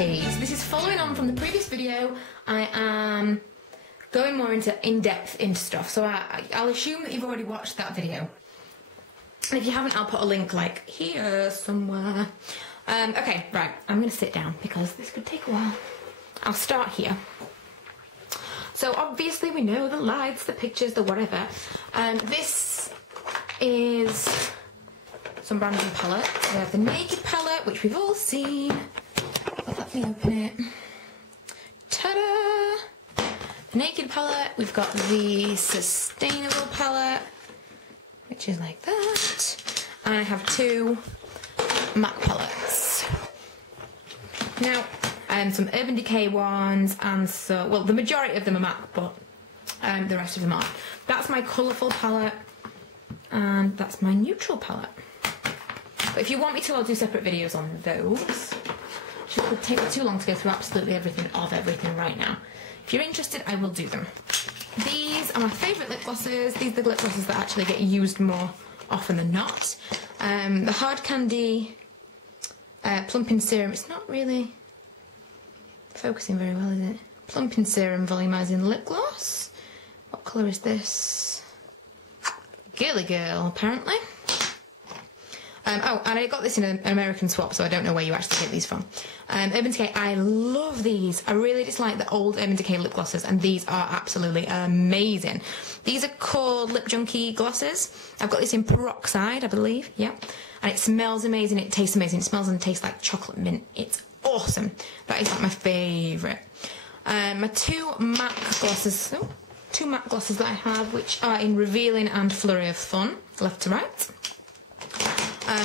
shades. This is following on from the previous video. I am going more in-depth into stuff, so I'll assume that you've already watched that video. And if you haven't, I'll put a link like here somewhere. Okay, right, I'm going to sit down because this could take a while. I'll start here. So obviously we know the lights, the pictures, the whatever. This is some brand new palettes. We have the Naked palette, which we've all seen. But let me open it. Ta-da! The Naked palette. We've got the Sustainable palette, which is like that. And I have two MAC palettes. Now, some Urban Decay ones, and so, well, the majority of them are MAC, but the rest of them aren't. That's my colourful palette, and that's my neutral palette. But if you want me to, I'll do separate videos on those. It would take too long to go through absolutely everything of everything right now. If you're interested, I will do them. These are my favourite lip glosses. These are the lip glosses that actually get used more often than not. The Hard Candy Plumping Serum. It's not really focusing very well, is it? Plumping Serum Volumizing Lip Gloss. What colour is this? Girly Girl, apparently. Oh, and I got this in an American swap, so I don't know where you actually get these from. Urban Decay, I love these. I really dislike the old Urban Decay lip glosses, and these are absolutely amazing. These are called Lip Junkie glosses. I've got this in Peroxide, I believe, yeah. And it smells amazing, it tastes amazing. It smells and tastes like chocolate mint. It's awesome. That is like my favourite. My two MAC glosses, two MAC glosses that I have, which are in Revealing and Flurry of Fun, left to right.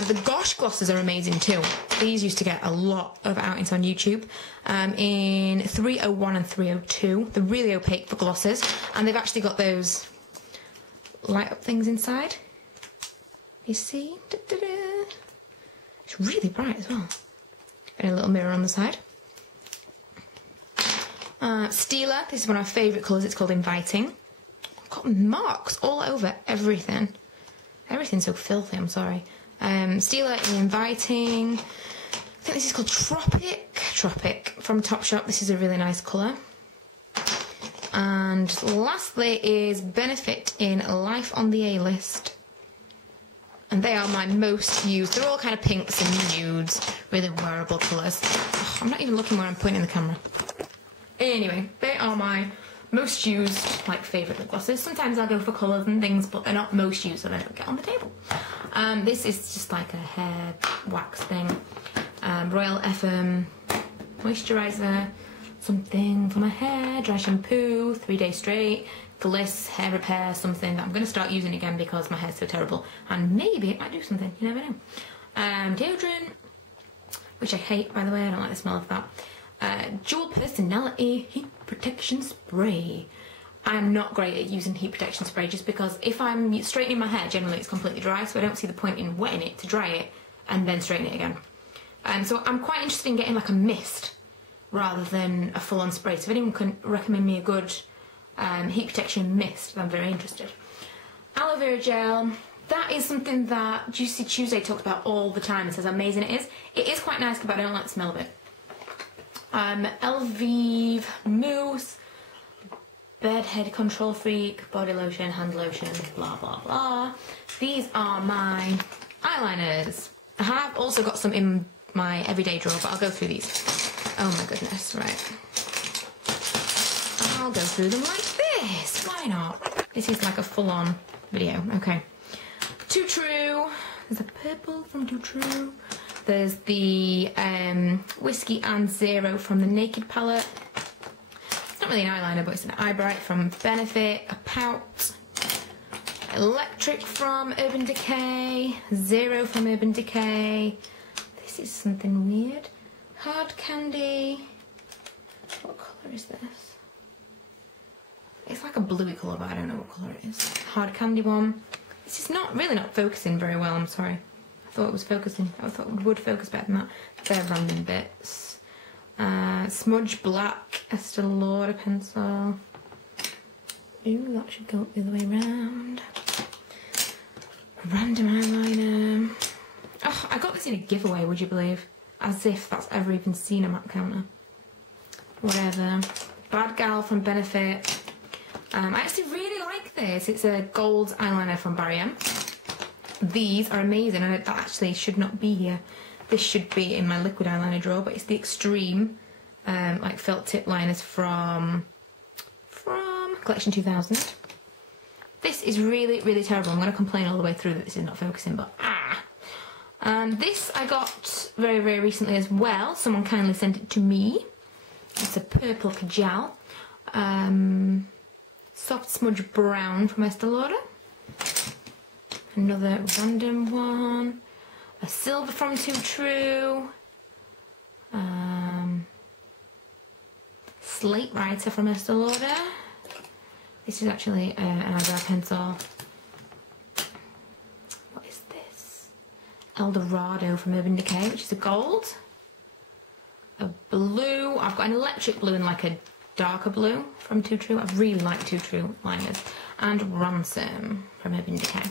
The Gosh glosses are amazing too. These used to get a lot of outings on YouTube. In 301 and 302, they're really opaque for glosses, and they've actually got those light up things inside. You see? Da, da, da. It's really bright as well. And a little mirror on the side. Stila, this is one of my favourite colours. It's called Inviting. I've got marks all over everything. Everything's so filthy, I'm sorry. Stila is Inviting. I think this is called Tropic from Topshop. This is a really nice colour. And lastly is Benefit in Life on the A-List. And they are my most used. They're all kind of pinks and nudes, really wearable colours. Oh, I'm not even looking where I'm pointing the camera. Anyway, they are my most used, like, favourite lip glosses. Sometimes I'll go for colours and things, but they're not most used, so they don't get on the table. This is just like a hair wax thing. Royal FM moisturiser, something for my hair, dry shampoo, 3 days straight, Gliss hair repair, something that I'm going to start using again because my hair's so terrible, and maybe it might do something, you never know. Deodorant, which I hate, by the way, I don't like the smell of that. Dual Personality Heat Protection Spray. I'm not great at using heat protection spray just because if I'm straightening my hair, generally it's completely dry, so I don't see the point in wetting it to dry it and then straighten it again. So I'm quite interested in getting like a mist rather than a full-on spray. So if anyone can recommend me a good heat protection mist, then I'm very interested. Aloe vera gel. That is something that Juicy Tuesday talks about all the time and says how amazing it is. It is quite nice, but I don't like the smell of it. Elvive Mousse. Bedhead Control Freak, body lotion, hand lotion, blah blah blah. These are my eyeliners. I have also got some in my everyday drawer, but I'll go through these. Oh my goodness, right. I'll go through them like this. Why not? This is like a full-on video. Okay. Too True. There's a purple from Too True. There's the Whiskey and Zero from the Naked palette. Not really an eyeliner, but it's an eye bright from Benefit, a pout, Electric from Urban Decay, Zero from Urban Decay. This is something weird. Hard Candy. What colour is this? It's like a bluey colour, but I don't know what colour it is. Hard Candy one. This is really not focusing very well, I'm sorry. I thought it was focusing. I thought it would focus better than that. They're random bits. Smudge Black Estee Lauder pencil. Ooh, that should go the other way around. Random eyeliner. Oh, I got this in a giveaway, would you believe? as if that's ever even seen a MAC counter. Whatever. Bad Gal from Benefit. I actually really like this. It's a gold eyeliner from Barry M. These are amazing, and that actually should not be here. This should be in my liquid eyeliner drawer, but it's the Extreme like felt tip liners from Collection 2000. This is really, really terrible. I'm going to complain all the way through that this is not focusing, but this I got very, very recently as well. Someone kindly sent it to me. It's a purple Kajal. Soft Smudge Brown from Estee Lauder. Another random one. A silver from Too True. Slate Writer from Estee Lauder. This is actually an eyebrow pencil. What is this? Eldorado from Urban Decay, which is a gold. A blue. I've got an electric blue and like a darker blue from Too True. I really like Too True liners. And Ransom from Urban Decay.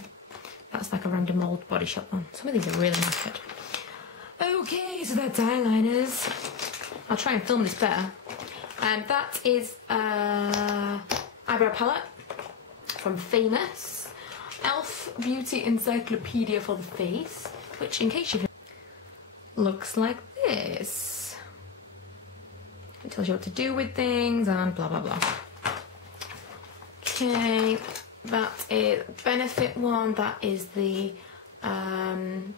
That's like a random old Body Shop one. Some of these are really nice. Good. Okay, so that's eyeliners. I'll try and film this better. That is eyebrow palette from Famous. Elf Beauty Encyclopedia for the Face, which, in case you looks like this. It tells you what to do with things and blah blah blah. Okay, that is Benefit one. That is the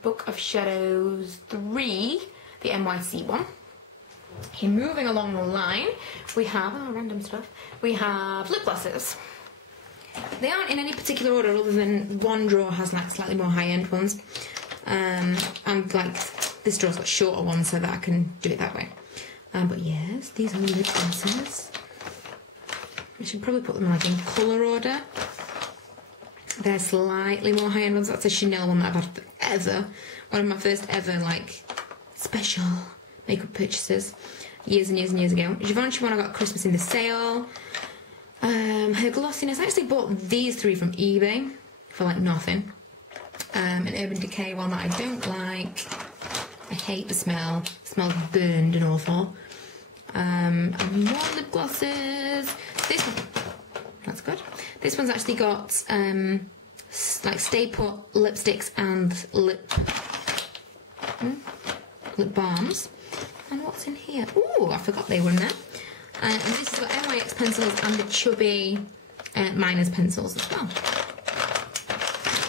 Book of Shadows 3, the NYC one. Okay, moving along the line, we have random stuff. We have lip glosses. They aren't in any particular order other than one drawer has like slightly more high-end ones. And like this drawer's got shorter ones so that I can do it that way. But yes, these are lip glosses. I should probably put them like in colour order. They're slightly more high-end ones. That's a Chanel one that I've had ever. One of my first ever like special makeup purchases years and years and years ago. Givenchy one I got at Christmas in the sale. Her glossiness, I actually bought these three from eBay for like nothing. An Urban Decay one that I don't like. I hate the smell. It smells burned and awful. And more lip glosses. This one, that's good. This one's actually got like Stay Put lipsticks and lip balms. And what's in here? Ooh, I forgot they were in there. And this has got NYX pencils and the Chubby Miners pencils as well.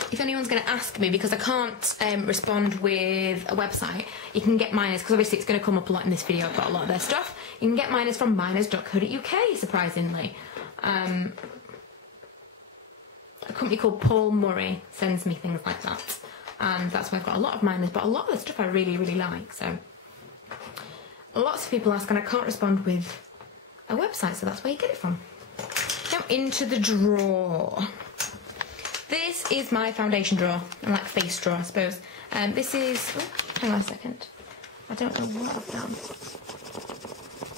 If anyone's going to ask me, because I can't respond with a website, you can get Miners, because obviously it's going to come up a lot in this video. I've got a lot of their stuff. You can get Miners from miners.co.uk, surprisingly. A company called Paul Murray sends me things like that. And that's why I've got a lot of Miners, but a lot of the stuff I really, really like. So lots of people ask, and I can't respond with a website, so that's where you get it from. Now into the drawer. This is my foundation drawer, and like face drawer, I suppose. This is, oh, hang on a second. I don't know what I've done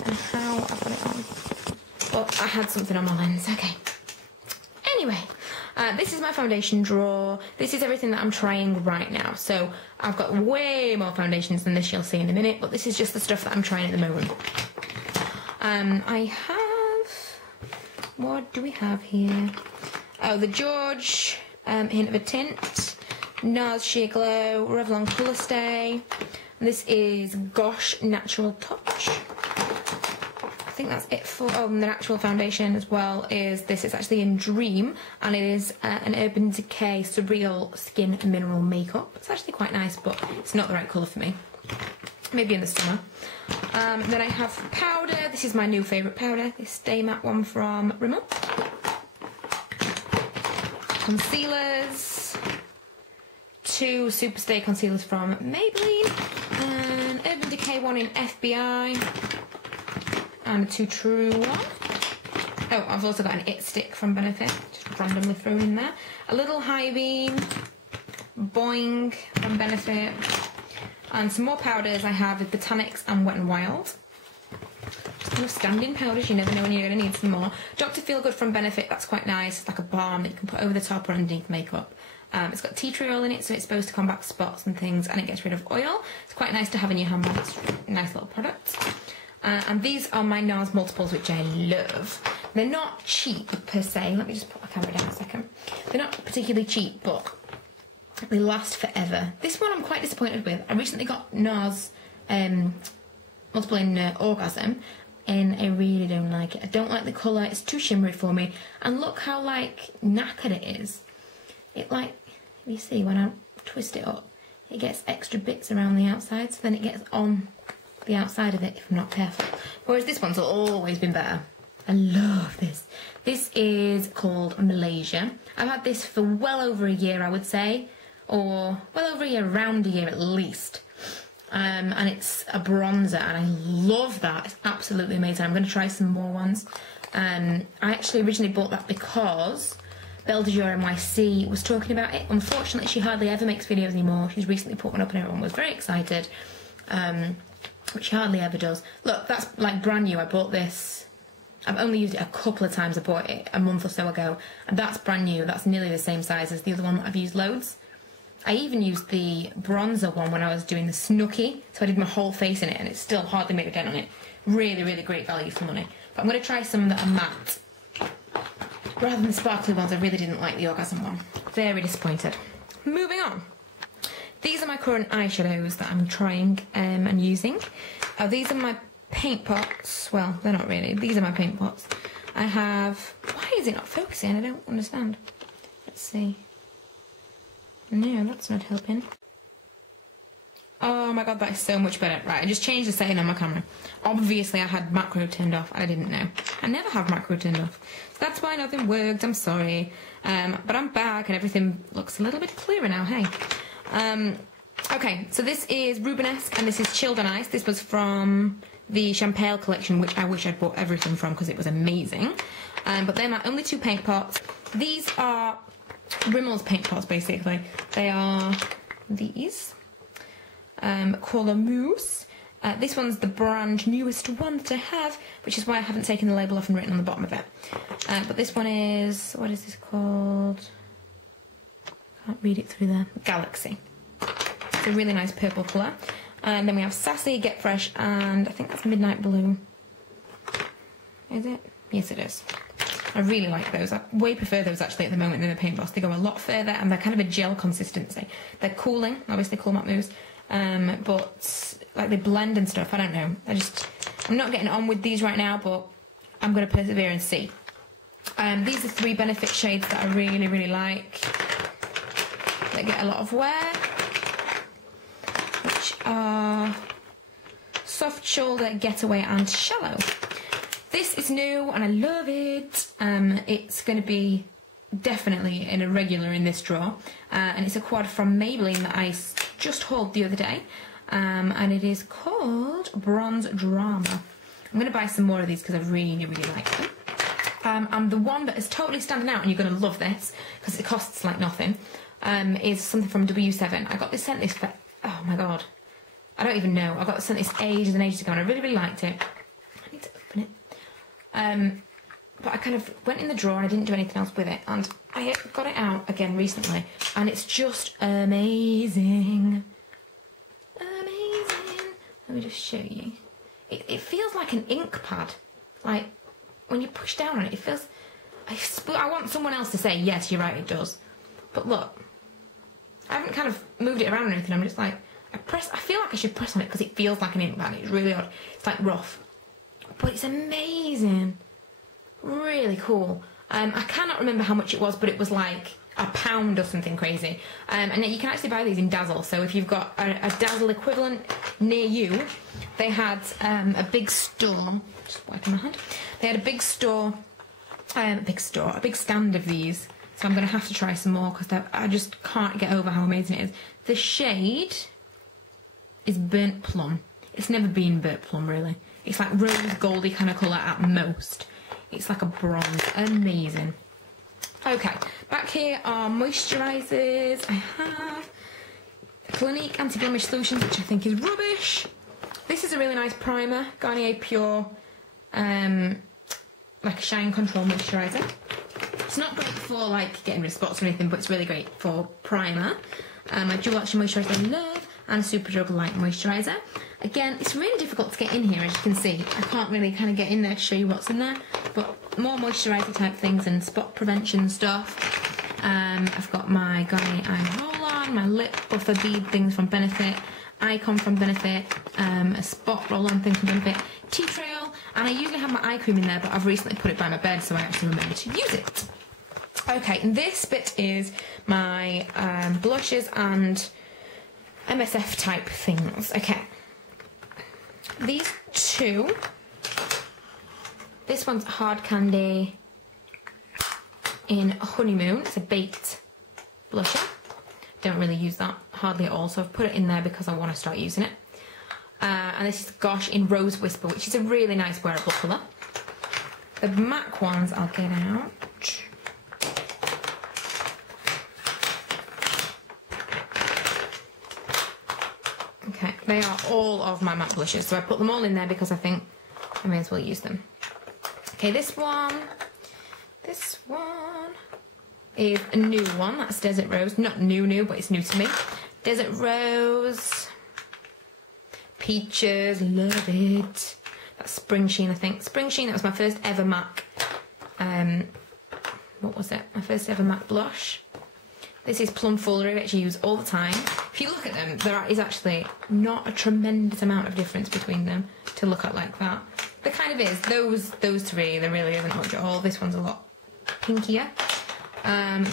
and how I've got it on. But I had something on my lens. Okay. Anyway, this is my foundation drawer. This is everything that I'm trying right now. So I've got way more foundations than this, you'll see in a minute, but this is just the stuff that I'm trying at the moment. I have, what do we have here? Oh, the George Hint of a Tint, NARS Sheer Glow, Revlon Colour Stay. This is Gosh Natural Touch. I think that's it for, oh, and the actual foundation as well is this. It's actually in Dream, and it is an Urban Decay Surreal Skin Mineral Makeup. It's actually quite nice, but it's not the right colour for me. Maybe in the summer. Then I have powder. This is my new favourite powder. This Stay Matte one from Rimmel. Concealers. Two Superstay concealers from Maybelline. An Urban Decay one in FBI. And a Too True one. Oh, I've also got an It Stick from Benefit. Just randomly thrown in there. A little High Beam. Boing from Benefit. And some more powders I have with Botanics and Wet n Wild. Just kind of standing powders, you never know when you're going to need some more. Dr. Feelgood from Benefit, that's quite nice. It's like a balm that you can put over the top or underneath makeup. It's got tea tree oil in it, so it's supposed to combat spots and things, and it gets rid of oil. It's quite nice to have in your handbag. It's a nice little product. And these are my NARS multiples, which I love. They're not cheap per se. Let me just put my camera down a second. They're not particularly cheap, but they last forever. This one I'm quite disappointed with. I recently got NARS multiple in Orgasm, and I really don't like it. I don't like the colour. It's too shimmery for me. And look how like knackered it is. It like, you see when I twist it up, it gets extra bits around the outside, so then it gets on the outside of it if I'm not careful. Whereas this one's always been better. I love this. This is called Malaysia. I've had this for well over a year, I would say, or well over a year, around a year at least. And it's a bronzer, and I love that. It's absolutely amazing. I'm going to try some more ones. I actually originally bought that because Belle de Jour NYC was talking about it. Unfortunately, she hardly ever makes videos anymore. She's recently put one up and everyone was very excited, which she hardly ever does. Look, that's like brand new. I bought this. I've only used it a couple of times. I bought it a month or so ago, and that's brand new. That's nearly the same size as the other one that I've used loads. I even used the bronzer one when I was doing the Snooki, so I did my whole face in it, and it still hardly made a dent on it. Really, really great value for money. But I'm going to try some that are matte. Rather than the sparkly ones, I really didn't like the Orgasm one. Very disappointed. Moving on. These are my current eyeshadows that I'm trying and using. These are my paint pots. Well, they're not really. These are my paint pots. I have... Why is it not focusing? I don't understand. Let's see. No, that's not helping. Oh my god, that is so much better. Right, I just changed the setting on my camera. Obviously, I had macro turned off, and I didn't know. I never have macro turned off. So that's why nothing worked, I'm sorry. But I'm back, and everything looks a little bit clearer now, hey. Okay, so this is Rubenesque, and this is Chilled on Ice. This was from the Champale collection, which I wish I'd bought everything from, because it was amazing. But they're my only two paint pots. These are Rimmel's paint pots, basically. They are these. Colour Mousse. This one's the brand newest one that I have, which is why I haven't taken the label off and written on the bottom of it. But this one is, what is this called? Can't read it through there. Galaxy. It's a really nice purple colour. And then we have Sassy, Get Fresh, and I think that's Midnight Blue. Is it? Yes, it is. I really like those. I way prefer those actually at the moment than the Paint Boss. They go a lot further, and they're kind of a gel consistency. They're cooling, obviously Cool Matte Mousse, but like they blend and stuff. I don't know. I'm not getting on with these right now, but I'm going to persevere and see. These are 3 Benefit shades that I really, really like. They get a lot of wear, which are Soft Shoulder, Getaway, and Shallow. This is new and I love it. It's going to be definitely in a regular in this drawer. And it's a quad from Maybelline that I just hauled the other day. And it is called Bronze Drama. I'm going to buy some more of these because I really, really like them. And the one that is totally standing out, and you're going to love this because it costs like nothing, is something from W7. I got this sent this for, oh my god, I don't even know. I got sent this ages and ages ago and I really, really liked it. I need to open it. But I kind of went in the drawer and I didn't do anything else with it, and I got it out again recently, and it's just amazing. Amazing. Let me just show you. It feels like an ink pad. Like, when you push down on it, it feels... I want someone else to say, yes, you're right, it does. But look, I haven't kind of moved it around or anything. I'm just like, I feel like I should press on it because it feels like an ink pad. It's really odd. It's like rough. But it's amazing. Really cool. I cannot remember how much it was, but it was like £1 or something crazy. And you can actually buy these in Dazzle. So if you've got a Dazzle equivalent near you, they had a big store. Just wiping my hand. They had a big store, a big stand of these. So I'm going to have to try some more because I just can't get over how amazing it is. The shade is Burnt Plum. It's never been Burnt Plum, really. It's like rose goldy kind of colour at most. It's like a bronze. Amazing. Okay, back here are moisturisers. I have Clinique Anti-Blemish Solutions, which I think is rubbish. This is a really nice primer. Garnier Pure, like a Shine Control Moisturiser. It's not great for like getting rid of spots or anything, but it's really great for primer. My dual action moisturiser I love, and a Superdrug light moisturiser. Again, it's really difficult to get in here, as you can see. I can't really kind of get in there to show you what's in there, but more moisturiser type things and spot prevention stuff. I've got my Garnier Eye Roll-On, my lip buffer bead things from Benefit, Icon from Benefit, a spot roll-on thing from Benefit, Tea Trail, and I usually have my eye cream in there, but I've recently put it by my bed, so I actually remember to use it. Okay, and this bit is my blushes and MSF type things. Okay, these two. This one's Hard Candy in Honeymoon. It's a baked blusher. Don't really use that hardly at all, so I've put it in there because I want to start using it. And this is Gosh in Rose Whisper, which is a really nice wearable colour. The MAC ones I'll get out. Okay, they are all of my MAC blushes, so I put them all in there because I think I may as well use them. Okay, this one is a new one. That's Desert Rose. Not new, but it's new to me. Desert Rose. Peaches, love it. That's Spring Sheen, I think. Spring Sheen, that was my first ever MAC. What was it? My first ever MAC blush. This is Plum Foolery, which I use all the time. If you look at them, there is actually not a tremendous amount of difference between them to look at like that. There kind of is. Those three, there really isn't much at all. This one's a lot pinkier.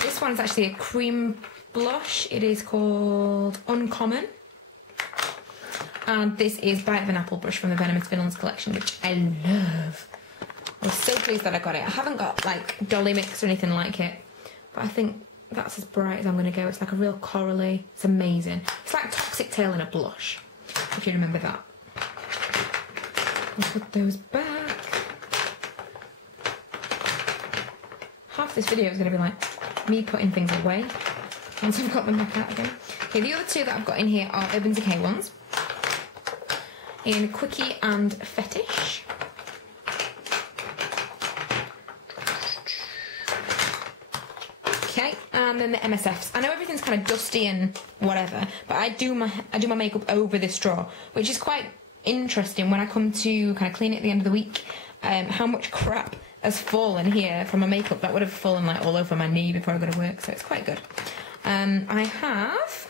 This one's actually a cream blush. It is called Uncommon. And this is Bite of an Apple brush from the Venomous Villains collection, which I love. I was so pleased that I got it. I haven't got like Dolly Mix or anything like it, but I think that's as bright as I'm going to go. It's like a real corally. It's amazing. It's like Toxic Tail in a blush, if you remember that. I'll put those back. Half this video is going to be like me putting things away once I've got them back out again. Okay, the other two that I've got in here are Urban Decay ones. In Quickie and Fetish. Okay, and then the MSFs. I know everything's kind of dusty and whatever, but I do my makeup over this drawer, which is quite interesting when I come to kind of clean it at the end of the week. How much crap has fallen here from my makeup that would have fallen like all over my knee before I go to work, so it's quite good. I have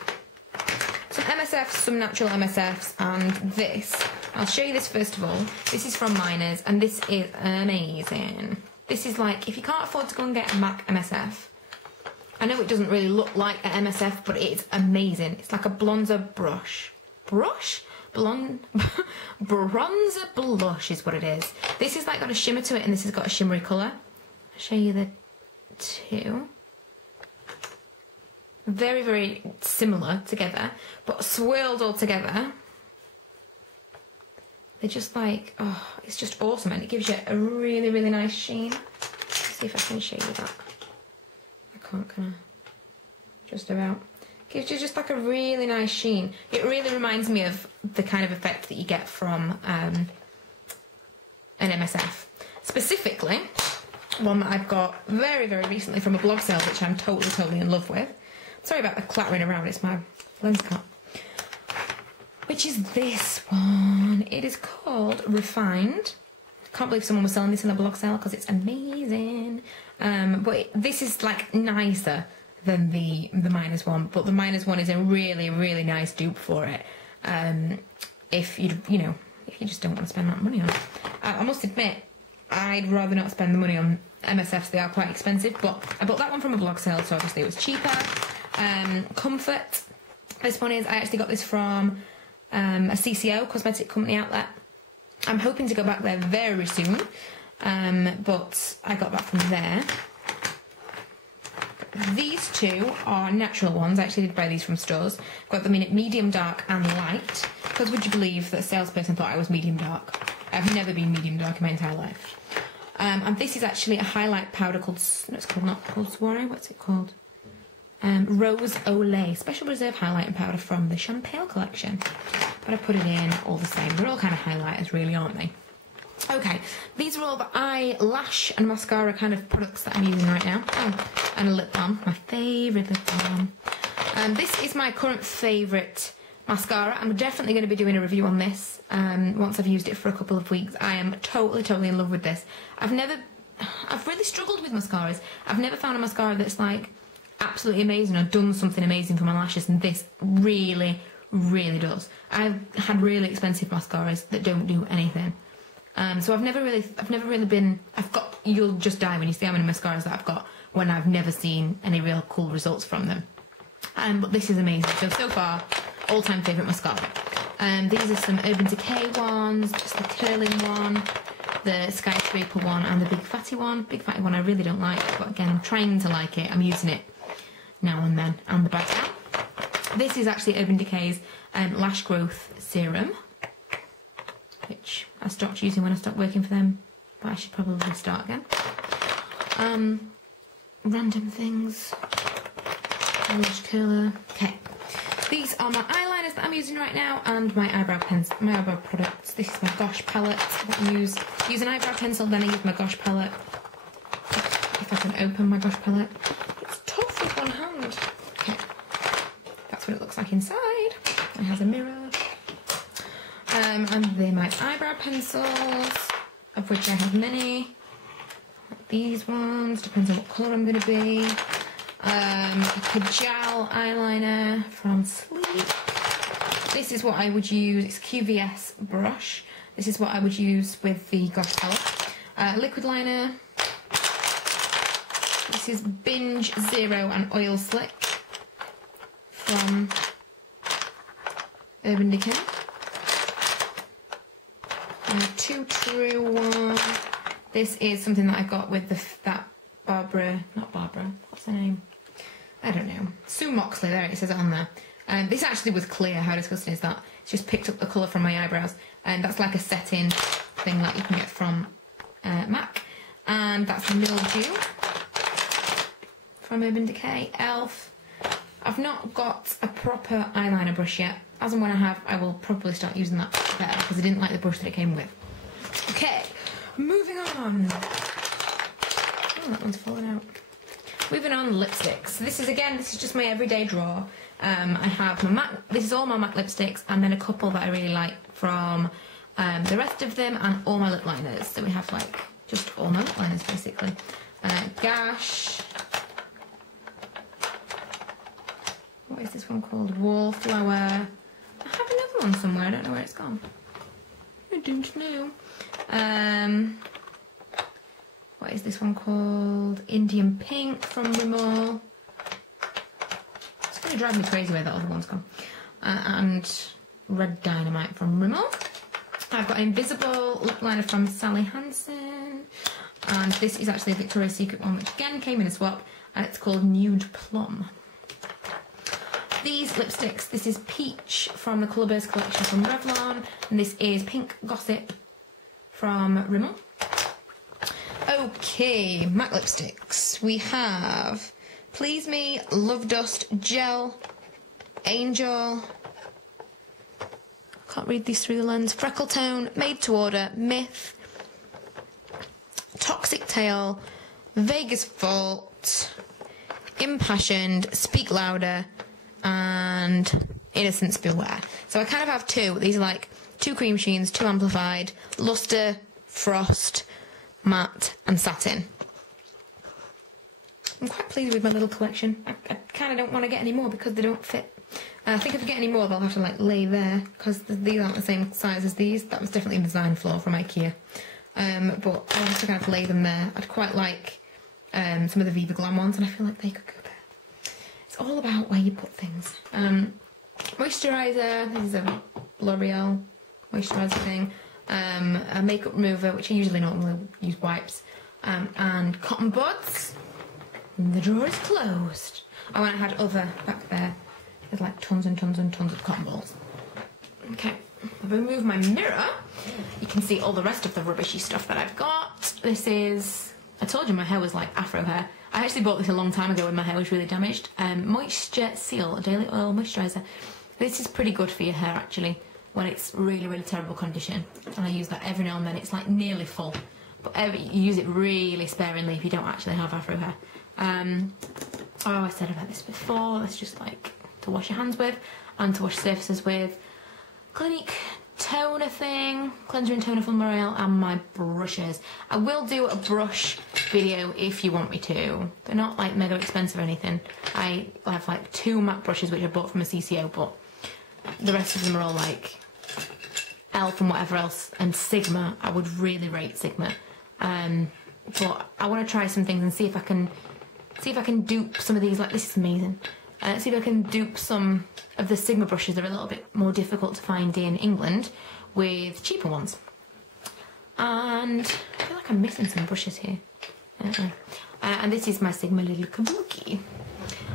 some MSFs, some natural MSFs, and this. I'll show you this first of all. This is from Miners, and this is amazing. This is like, if you can't afford to go and get a MAC MSF, I know it doesn't really look like an MSF, but it's amazing. It's like a bronzer brush. Bronzer blush is what it is. This is like got a shimmer to it, and this has got a shimmery colour. I'll show you the two. Very, very similar together, but swirled all together. They're just like, oh, it's just awesome, and it gives you a really, really nice sheen. Let's see if I can show you that. I can't, can I? Just about. Gives you just like a really nice sheen. It really reminds me of the kind of effect that you get from an MSF. Specifically, one that I've got very, very recently from a blog sale, which I'm totally, totally in love with. Sorry about the clattering around, it's my lens cap. Which is this one. It is called Refined. Can't believe someone was selling this in a blog sale because it's amazing. But this is like nicer than the Miners one, but the Miners one is a really, really nice dupe for it. If you just don't want to spend that money on it. I must admit, I'd rather not spend the money on MSFs. They are quite expensive, but I bought that one from a blog sale, so obviously it was cheaper. Comfort. This one is, I actually got this from a CCO, cosmetic company outlet. I'm hoping to go back there very soon, but I got that from there. These two are natural ones. I actually did buy these from stores. Got them in medium dark and light. Because would you believe that a salesperson thought I was medium dark? I've never been medium dark in my entire life. And this is actually a highlight powder called, no, it's called not called Soiree, what's it called? Rose Olay, Special Reserve Highlighting Powder from the Champagne collection. But I put it in all the same. They're all kind of highlighters really, aren't they? Okay, these are all the eyelash and mascara kind of products that I'm using right now. Oh, and a lip balm, my favourite lip balm. This is my current favourite mascara. I'm definitely going to be doing a review on this once I've used it for a couple of weeks. I am totally in love with this. I've really struggled with mascaras. I've never found a mascara that's like absolutely amazing or done something amazing for my lashes, and this really does. I've had really expensive mascaras that don't do anything. So I've never really been. You'll just die when you see how many mascaras that I've got when I've never seen any real cool results from them. But this is amazing. So far, all-time favourite mascara. These are some Urban Decay ones, just the curling one, the Skyscraper one, and the Big Fatty one. Big Fatty one I really don't like, but again, I'm trying to like it. I'm using it now and then, and the bad now. This is actually Urban Decay's Lash Growth Serum, which I stopped using when I stopped working for them, but I should probably start again. Random things. Lash curler. Okay. These are my eyeliners that I'm using right now, and my eyebrow products. This is my Gosh palette that I use an eyebrow pencil, then I use my Gosh palette. If I can open my Gosh palette. It's tough with one hand. Okay. That's what it looks like inside. It has a mirror. And they're my eyebrow pencils, of which I have many. These ones, depends on what colour I'm going to be. Kajal eyeliner from Sleep. This is what I would use. It's QVS brush. This is what I would use with the Gosh palette. Liquid liner. This is Binge Zero and Oil Slick from Urban Decay. Too True one. This is something that I got with what's her name? I don't know. Sue Moxley, there it says it on there. This actually was clear. How disgusting is that? It's just picked up the colour from my eyebrows, and that's like a set-in thing that you can get from MAC. And that's Mildew from Urban Decay. Elf. I've not got a proper eyeliner brush yet. As and when I have, I will probably start using that better, because I didn't like the brush that it came with. Okay, moving on. Oh, that one's fallen out. Moving on, lipsticks. This is just my everyday drawer. I have my MAC, this is all my MAC lipsticks, and then a couple that I really like from the rest of them, and all my lip liners. So we have like, just all my lip liners basically. Gash. What is this one called? Wallflower. I have another one somewhere, I don't know where it's gone. I don't know. What is this one called? Indian Pink from Rimmel. It's going to drive me crazy where that other one's gone. And Red Dynamite from Rimmel. I've got an Invisible lip liner from Sally Hansen. And this is actually a Victoria's Secret one, which again came in a swap. And it's called Nude Plum. These lipsticks, this is Peach from the Colourburst collection from Revlon. And this is Pink Gossip from Rimmel. Okay, MAC lipsticks. We have Please Me, Love Dust, Gel, Angel, can't read these through the lens, Freckle Tone, Made to Order, Myth, Toxic Tail, Vegas Vault, Impassioned, Speak Louder, and Innocence Beware. So I kind of have two. These are like 2 cream sheens, 2 amplified, Luster, Frost, Matte and Satin. I'm quite pleased with my little collection. I kind of don't want to get any more because they don't fit. I think if I get any more, they'll have to like lay there because these aren't the same size as these. That was definitely a design flaw from IKEA. But I'll have to kind of lay them there. I'd quite like some of the Viva Glam ones, and I feel like they could go there. It's all about where you put things. Moisturiser. This is a L'Oreal moisturiser thing. A makeup remover, which I usually normally use wipes, and cotton buds. And the drawer is closed. Oh, and I had other back there. There's like tons and tons and tons of cotton balls. Okay, I've removed my mirror. You can see all the rest of the rubbishy stuff that I've got. This is, I told you my hair was like afro hair. I actually bought this a long time ago when my hair was really damaged. Moisture Seal Daily Oil Moisturiser. This is pretty good for your hair actually. when it's really, really terrible condition. And I use that every now and then. It's like nearly full. But you use it really sparingly if you don't actually have afro hair. Oh, I said about this before. It's just like to wash your hands with and to wash surfaces with. Clinique toner thing, cleanser and toner from L'Oreal, and my brushes. I will do a brush video if you want me to. They're not like mega expensive or anything. I have like 2 MAC brushes which I bought from a CCO, but the rest of them are all like Elf and whatever else, and Sigma. I would really rate Sigma. But I want to try some things and see if I can dupe some of these. Like, this is amazing. See if I can dupe some of the Sigma brushes. They're a little bit more difficult to find in England with cheaper ones. And I feel like I'm missing some brushes here. And this is my Sigma little kabuki.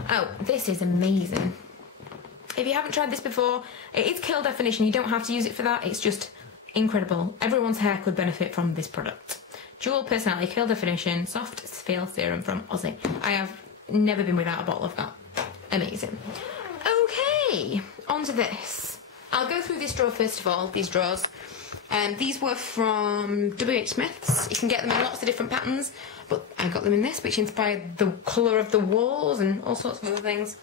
Oh, this is amazing. If you haven't tried this before, it is Kill Definition. You don't have to use it for that. It's just incredible. Everyone's hair could benefit from this product. Dual Personality Kill Definition Soft Feel Serum from Aussie. I have never been without a bottle of that. Amazing. Okay, on to this. I'll go through this drawer first of all, these drawers. These were from WH Smith's. You can get them in lots of different patterns, but I got them in this, which inspired the colour of the walls and all sorts of other things.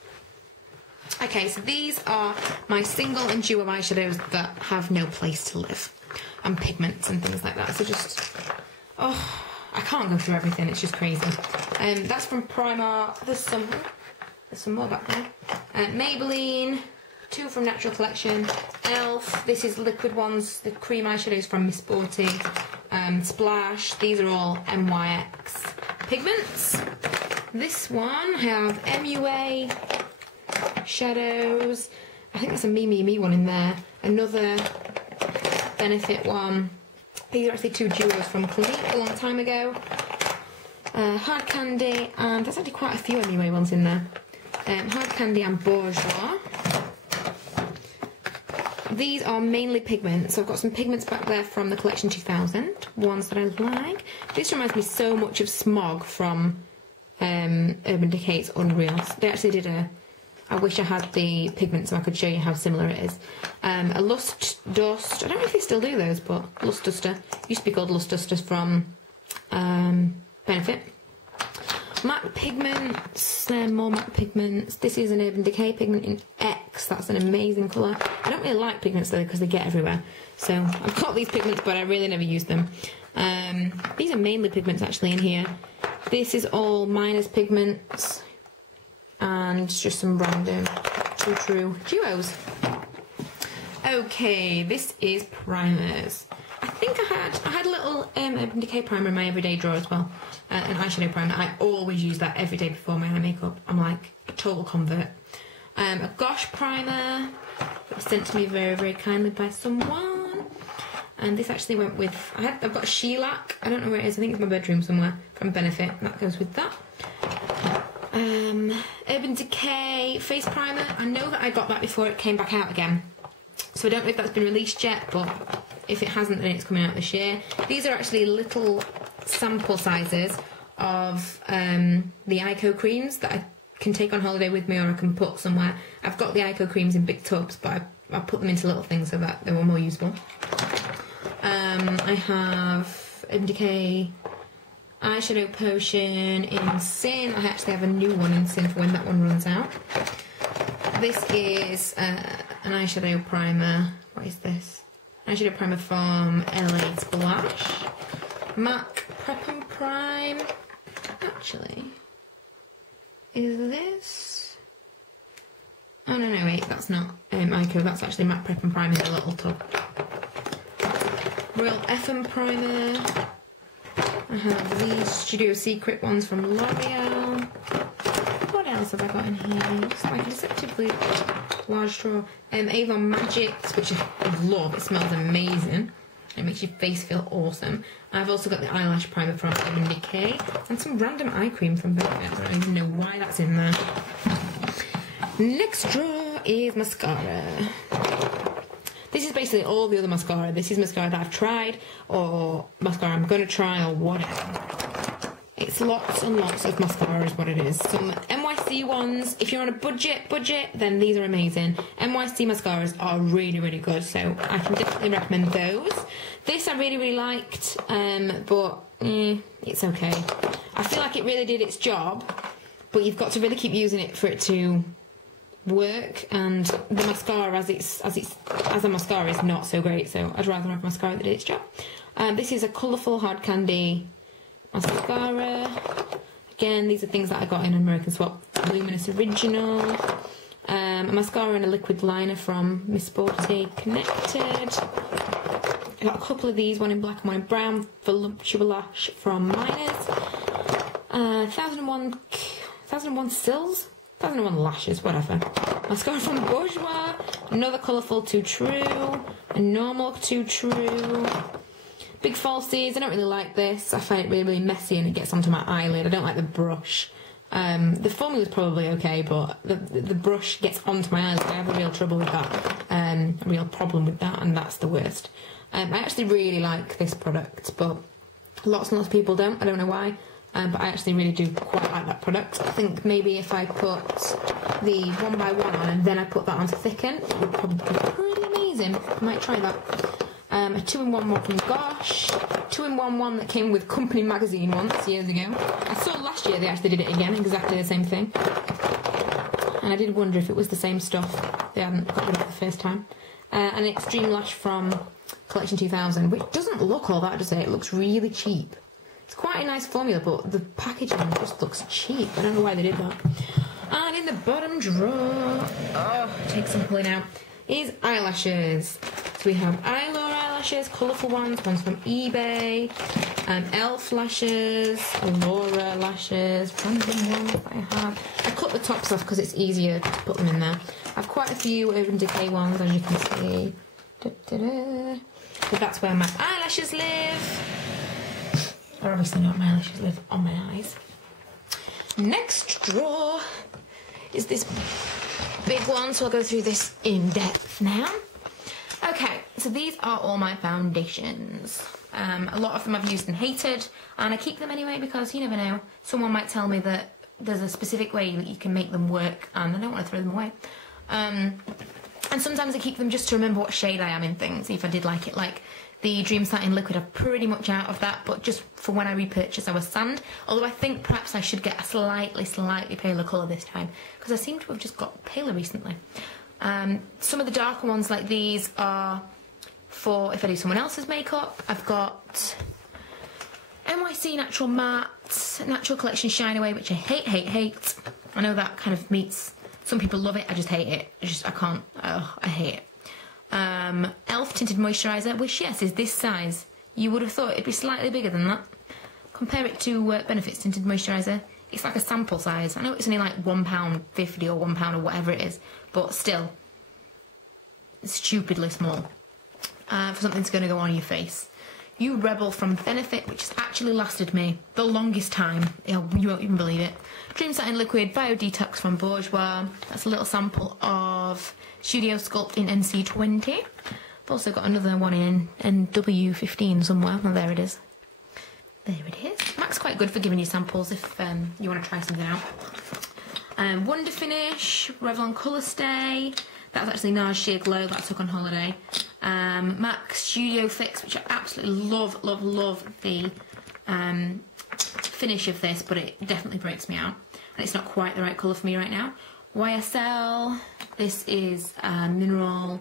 Okay, so these are my single and duo eyeshadows that have no place to live, and pigments and things like that. So just, oh, I can't go through everything, it's just crazy. That's from Primark. There's some more back there. Maybelline, 2 from Natural Collection. Elf, this is liquid ones, the cream eyeshadows from Miss Sporty. Splash, these are all NYX pigments. This one, I have MUA shadows. I think there's a Me one in there. Another Benefit one. These are actually 2 duos from Clinique a long time ago. Hard Candy, and there's actually quite a few MUA ones in there. Hard Candy and Bourjois. These are mainly pigments, so I've got some pigments back there from the Collection 2000, ones that I like. This reminds me so much of Smog from Urban Decay's Unreal. They actually did I wish I had the pigments so I could show you how similar it is. A Lust Dust, I don't know if they still do those, but Lust Duster. Used to be called Lust Dusters from Benefit. Matte pigments, more matte pigments. This is an Urban Decay pigment in X. That's an amazing colour. I don't really like pigments though because they get everywhere. So I've got these pigments but I really never use them. These are mainly pigments actually in here. This is all Miners pigments and just some random true duos. Okay, this is primers. I think I had a little Urban Decay primer in my everyday drawer as well. An eyeshadow primer. I always use that every day before my eye makeup. I'm like a total convert. A Gosh primer that was sent to me very, very kindly by someone. And this actually went with, I've got a shellac. I don't know where it is. I think it's my bedroom somewhere from Benefit. That goes with that. Urban Decay face primer. I know that I got that before it came back out again. So I don't know if that's been released yet, but if it hasn't, then it's coming out this year. These are actually little sample sizes of the Ico creams that I can take on holiday with me or I can put somewhere. I've got the Ico creams in big tubs, but I put them into little things so that they were more useful. I have Urban Decay eyeshadow potion in Sin. I actually have a new one in Sin for when that one runs out. This is an eyeshadow primer. What is this? Eyeshadow primer from LA Splash. MAC Prep and Prime. Actually, is this? Oh no, wait, that's not Ico. That's actually MAC Prep and Prime in a little tub. Real FM primer. I have these Studio Secret ones from L'Oreal. What else have I got in here? Just like a deceptively large drawer. Avon Magics, which I love. It smells amazing. It makes your face feel awesome. I've also got the eyelash primer from Urban Decay and some random eye cream from Benefit. I don't even know why that's in there. Next drawer is mascara. This is basically all the other mascara. This is mascara that I've tried or mascara I'm going to try or whatever. It's lots and lots of mascara is what it is. Some NYX NYC ones, if you're on a budget, then these are amazing. NYC mascaras are really, really good, so I can definitely recommend those. This I really, really liked, but it's okay. I feel like it really did its job, but you've got to really keep using it for it to work, and the mascara as a mascara is not so great, so I'd rather have mascara that did its job. This is a colourful hard candy mascara. Again, these are things that I got in American Swap Luminous Original. A mascara and a liquid liner from Miss Sporty Connected. I got a couple of these, one in black and one in brown, Voluptuous from Miners. 1001 Sills? 1001 Lashes, whatever. Mascara from Bourjois. Another colourful Too True. A normal Too True. Big Falsies, I don't really like this. I find it really, really messy and it gets onto my eyelid. I don't like the brush. The formula's probably okay, but the brush gets onto my eyelid. I have a real trouble with that. A real problem with that, and that's the worst. I actually really like this product, but lots and lots of people don't. I don't know why. But I actually really do quite like that product. I think maybe if I put the 1x1 on and then I put that on to thicken, it would probably be pretty amazing. I might try that. A 2-in-1 one from Gosh, 2-in-1 one that came with Company magazine once, years ago. I saw last year they actually did it again, exactly the same thing. And I did wonder if it was the same stuff they hadn't got rid of the first time. And an Extreme Lash from Collection 2000, which doesn't look all that, does it? It looks really cheap. It's quite a nice formula, but the packaging just looks cheap. I don't know why they did that. And in the bottom drawer, take some pulling out, is eyelashes. So we have Eyelure eyelashes, colourful ones from eBay, Elf lashes, Allura lashes, random ones that I have. I cut the tops off because it's easier to put them in there. I have quite a few Urban Decay ones, as you can see. So that's where my eyelashes live. Or obviously not, my eyelashes live on my eyes. Next drawer is this big one, so I'll go through this in depth now. Okay, so these are all my foundations. A lot of them I've used and hated, and I keep them anyway because you never know. Someone might tell me that there's a specific way that you can make them work, and I don't want to throw them away. And sometimes I keep them just to remember what shade I am in things, if I did like it. Like the Dream Satin Liquid, I'm pretty much out of that, but just for when I repurchase our sand. Although I think perhaps I should get a slightly paler colour this time, because I seem to have just got paler recently. Some of the darker ones like these are for if I do someone else's makeup. I've got NYC Natural Matte, Natural Collection Shine Away, which I hate. I know that kind of meets, some people love it, I just hate it. I can't, I hate it. Elf Tinted Moisturiser, which yes is this size. You would have thought it'd be slightly bigger than that. Compare it to Benefits Tinted Moisturiser. It's like a sample size. I know it's only like £1.50 or £1 or whatever it is, but still, it's stupidly small for something that's going to go on your face. You Rebel from Benefit, which has actually lasted me the longest time. You won't even believe it. Dream Satin Liquid Bio Detox from Bourjois. That's a little sample of Studio Sculpt in NC20. I've also got another one in NW15 somewhere. Oh, there it is. There it is. Mac's quite good for giving you samples if you want to try something out. Wonder Finish, Revlon Colour Stay. That was actually NARS Sheer Glow that I took on holiday. MAC Studio Fix, which I absolutely love the finish of this, but it definitely breaks me out. And it's not quite the right colour for me right now. YSL. This is Mineral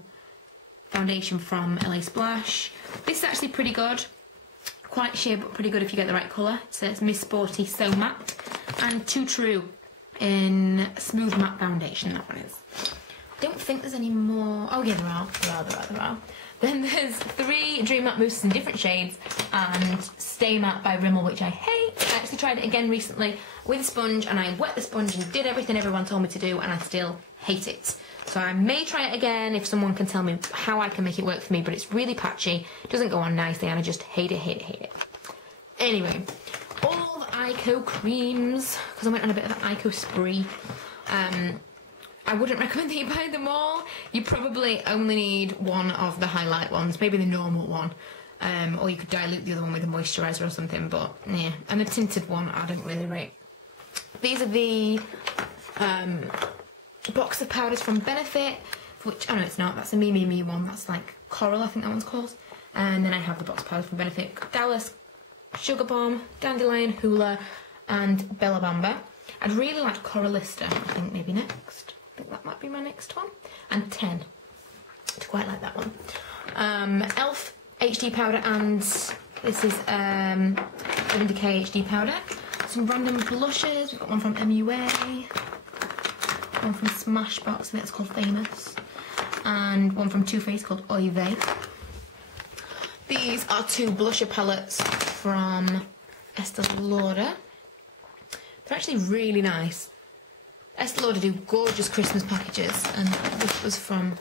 Foundation from LA Splash. This is actually pretty good. Quite sheer, but pretty good if you get the right colour. So it's Miss Sporty So Matte. And Too True in Smooth Matte Foundation, that one is. I don't think there's any more. Oh yeah, there are. Then there's 3 Dream Matte Mousses in different shades and Stay Matte by Rimmel, which I hate. I actually tried it again recently with a sponge and I wet the sponge and did everything everyone told me to do and I still hate it. So I may try it again if someone can tell me how I can make it work for me, but it's really patchy, doesn't go on nicely, and I just hate it. Anyway, all the Ico creams, because I went on a bit of an Ico spree. I wouldn't recommend that you buy them all. You probably only need one of the highlight ones, maybe the normal one. Or you could dilute the other one with a moisturiser or something, but yeah. And the tinted one I don't really rate. These are the box of powders from Benefit, which, oh no it's not, that's a Me one, that's like Coral I think that one's called. And then I have the box of powders from Benefit, Dallas, Sugar Bomb, Dandelion, Hoola and Bella Bamba. I'd really like Coralista, I think maybe next. I think that might be my next one. And 10. I quite like that one. e.l.f. HD powder, and this is Urban Decay HD powder. Some random blushes. We've got one from MUA, one from Smashbox, I think it's called Famous, and one from Too Faced called Oy Vey. These are 2 blusher palettes from Estee Lauder. They're actually really nice. Estee Lauder do gorgeous Christmas packages, and this was from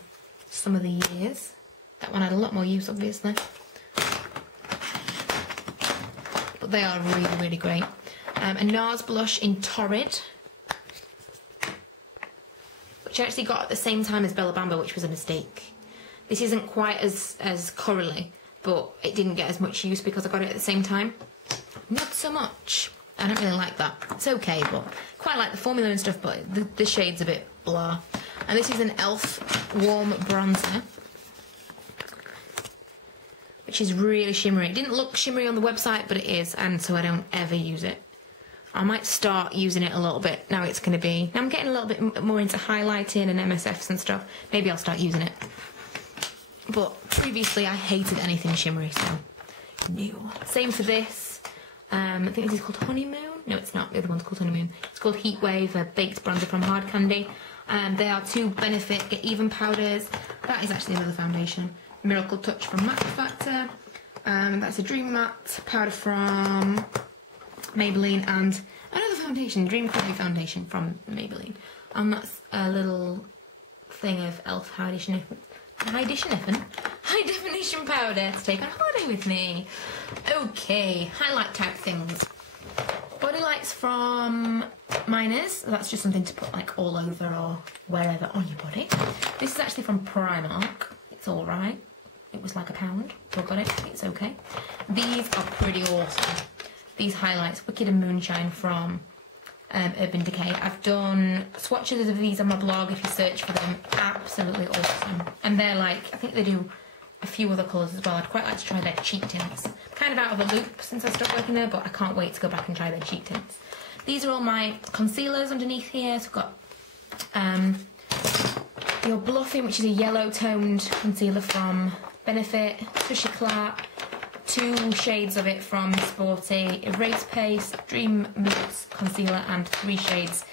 Some of the Years. That one had a lot more use, obviously. But they are really, really great. A NARS blush in Torrid, which I actually got at the same time as Bella Bamba, which was a mistake. This isn't quite as corally, but it didn't get as much use because I got it at the same time. Not so much. I don't really like that. It's okay, but quite like the formula and stuff, but the shade's a bit blah. And this is an e.l.f. Warm Bronzer, which is really shimmery. It didn't look shimmery on the website, but it is, and so I don't ever use it. I might start using it a little bit. Now it's going to be... Now I'm getting a little bit more into highlighting and MSFs and stuff. Maybe I'll start using it. But previously I hated anything shimmery, so no. Same for this. I think this is called Honeymoon. No, it's not. The other one's called Honeymoon. It's called Heatwave, a baked bronzer from Hard Candy. They are 2 Benefit Get Even powders. That is actually another foundation. Miracle Touch from Matte Factor. That's a Dream Matte powder from Maybelline, and another foundation, Dream Curly foundation from Maybelline. And that's a little thing of e.l.f. high definition powder to take on holiday with me. Okay, highlight type things. Body lights from Miners. That's just something to put like all over or wherever on your body. This is actually from Primark. It's alright. It was like £1. So I got it. It's okay. These are pretty awesome. These highlights, Wicked and Moonshine from Urban Decay. I've done swatches of these on my blog if you search for them. Absolutely awesome. And they're like, I think they do a few other colours as well. I'd quite like to try their cheek tints. Kind of out of a loop since I stopped working there, but I can't wait to go back and try their cheek tints. These are all my concealers underneath here. So I've got Your Bluffing, which is a yellow toned concealer from Benefit, Tushy Clark, 2 shades of it from Sporty, Erase Paste, Dream Mix Concealer, and 3 shades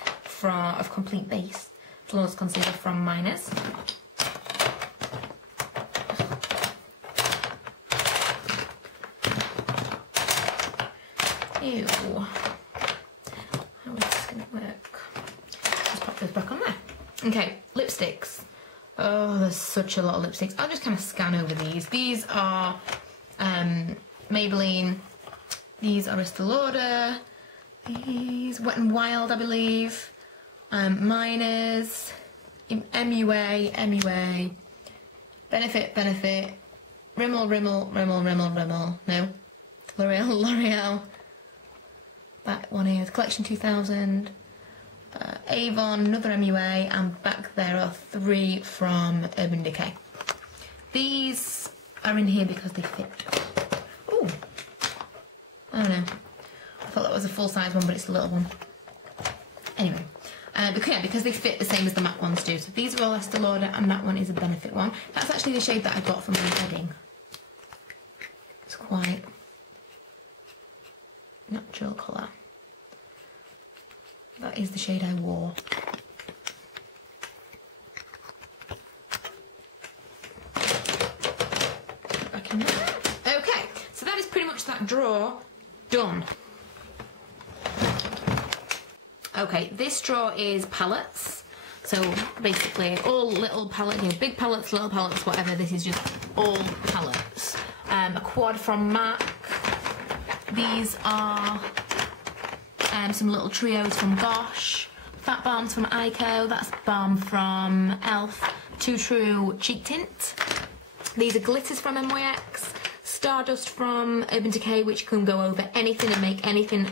of Complete Base Flawless Concealer from Miners. Ew. How is this going to work? Let's pop those back on there. Okay, lipsticks. Oh, there's such a lot of lipsticks. I'll just kind of scan over these. These are Maybelline. These are Estee Lauder. These Wet n Wild, I believe. Miners. MUA. Benefit. Rimmel. No. L'Oreal. That one is Collection 2000. Avon, another MUA, and back there are 3 from Urban Decay. These are in here because they fit. Ooh. I don't know. I thought that was a full-size one, but it's a little one. Anyway. Because they fit the same as the matte ones do. So these are all Estee Lauder, and that one is a Benefit one. That's actually the shade that I got for my wedding. It's quite natural colour. That is the shade I wore. Back in there. Okay, so that is pretty much that drawer done. Okay, this drawer is palettes. So basically all little palettes, you know, big palettes, little palettes, whatever. This is just all palettes. A quad from MAC. These are some little trios from Bosch, Fat Balms from Ico, that's balm from e.l.f., Too True cheek tint. These are glitters from NYX, Stardust from Urban Decay, which can go over anything and make anything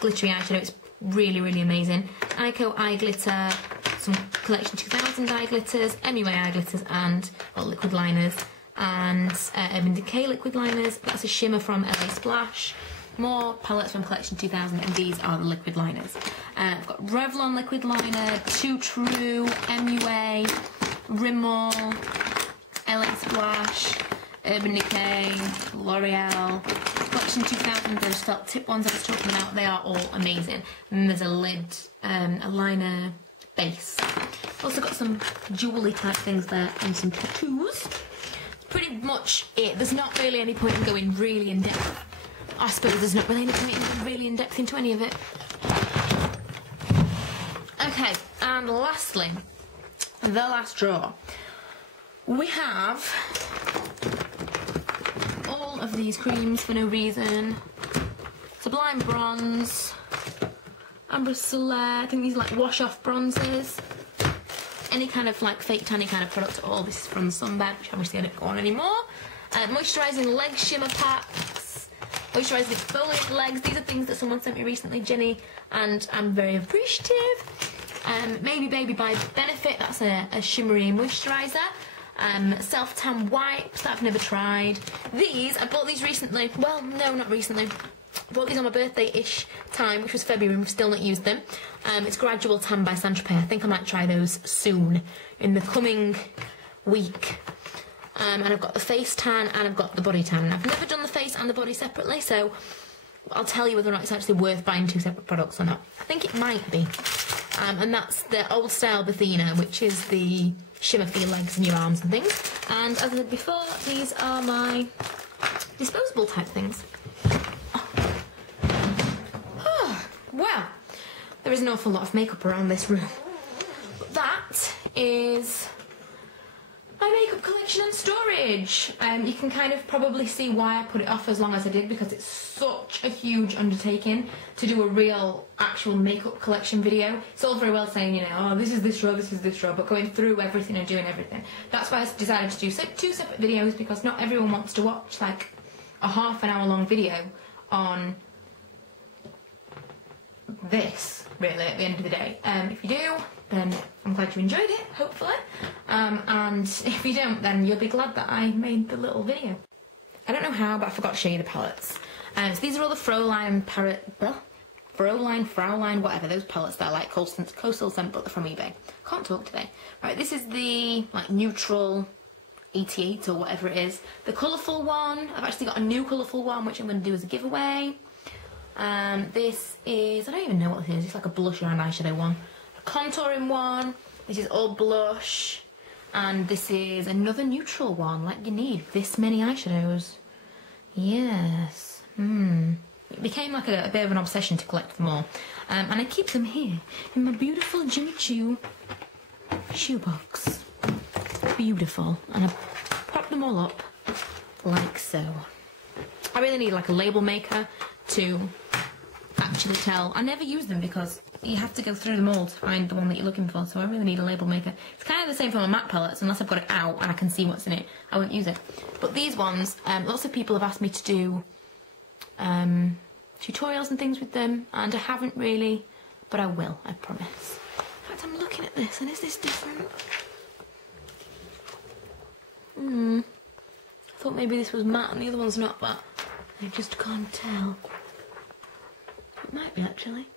glittery eyeshadow. It's Really, really amazing. Ico eye glitter, some Collection 2000 eye glitters, MUA eye glitters, and liquid liners, and Urban Decay liquid liners. That's a shimmer from LA Splash. More palettes from Collection 2000, and these are the liquid liners. I've got Revlon liquid liner, Too True, MUA, Rimmel, LA Splash, Urban Decay, L'Oreal, Collection 2000, those felt tip ones I was talking about, they are all amazing. And then there's a lid, a liner base. Also got some jewellery type things there and some tattoos. Pretty much it. There's not really any point in going really in depth. I suppose there's not really any point in going really in depth into any of it. Okay, and lastly, the last drawer. We have all of these creams for no reason. Sublime Bronze, Amber Soleil, I think these are like wash-off bronzes. Any kind of like fake tanny kind of product at all. This is from Sunbed, which obviously I don't go on anymore. Moisturising leg shimmer packs, moisturising exfoliate legs. These are things that someone sent me recently, Jenny, and I'm very appreciative. Maybe Baby by Benefit, that's a shimmery moisturiser. Self-tan wipes that I've never tried. These, I bought these recently. Well, no, not recently. I bought these on my birthday-ish time, which was February, and we've still not used them. It's Gradual Tan by Saint Tropez. I think I might try those soon, in the coming week. And I've got the face tan and I've got the body tan. I've never done the face and the body separately, so I'll tell you whether or not it's actually worth buying two separate products or not. I think it might be. And that's the Old Style Bethina, which is the shimmer for your legs and your arms and things. And as I said before, these are my disposable type things. Oh. Well, there is an awful lot of makeup around this room. But that is my makeup collection and storage. You can kind of probably see why I put it off as long as I did, because it's such a huge undertaking to do a real actual makeup collection video. It's all very well saying, you know, oh, this is this row, but going through everything and doing everything. That's why I decided to do two separate videos, because not everyone wants to watch like a half an hour long video on this, really, at the end of the day. If you do, then I'm glad you enjoyed it, hopefully. And if you don't, then you'll be glad that I made the little video. I don't know how, but I forgot to show you the palettes. So these are all the Fraulein, whatever, those palettes that are like Coastal Scent, but they're from eBay. Can't talk today. Right, this is the like neutral 88 or whatever it is. The colourful one, I've actually got a new colourful one, which I'm going to do as a giveaway. This is, I don't even know what this is, it's like a blusher and eyeshadow one. A contouring one, this is all blush, and this is another neutral one, like you need this many eyeshadows. Yes. It became like a bit of an obsession to collect them all. And I keep them here in my beautiful Jimmy Choo shoebox. Beautiful. And I prop them all up like so. I really need like a label maker to actually tell. I never use them because you have to go through them all to find the one that you're looking for, so I really need a label maker. It's kind of the same for my matte palettes, unless I've got it out and I can see what's in it, I won't use it. But these ones, lots of people have asked me to do tutorials and things with them, and I haven't really, but I will, I promise. In fact, I'm looking at this, and is this different? I thought maybe this was matte and the other one's not, but I just can't tell. It might be, actually.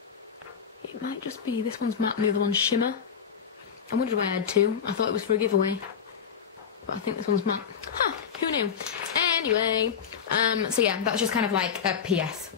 It might just be. This one's matte and the other one's shimmer. I wondered why I had two. I thought it was for a giveaway. But I think this one's matte. Huh, who knew? Anyway, so yeah, that's just kind of like a PS.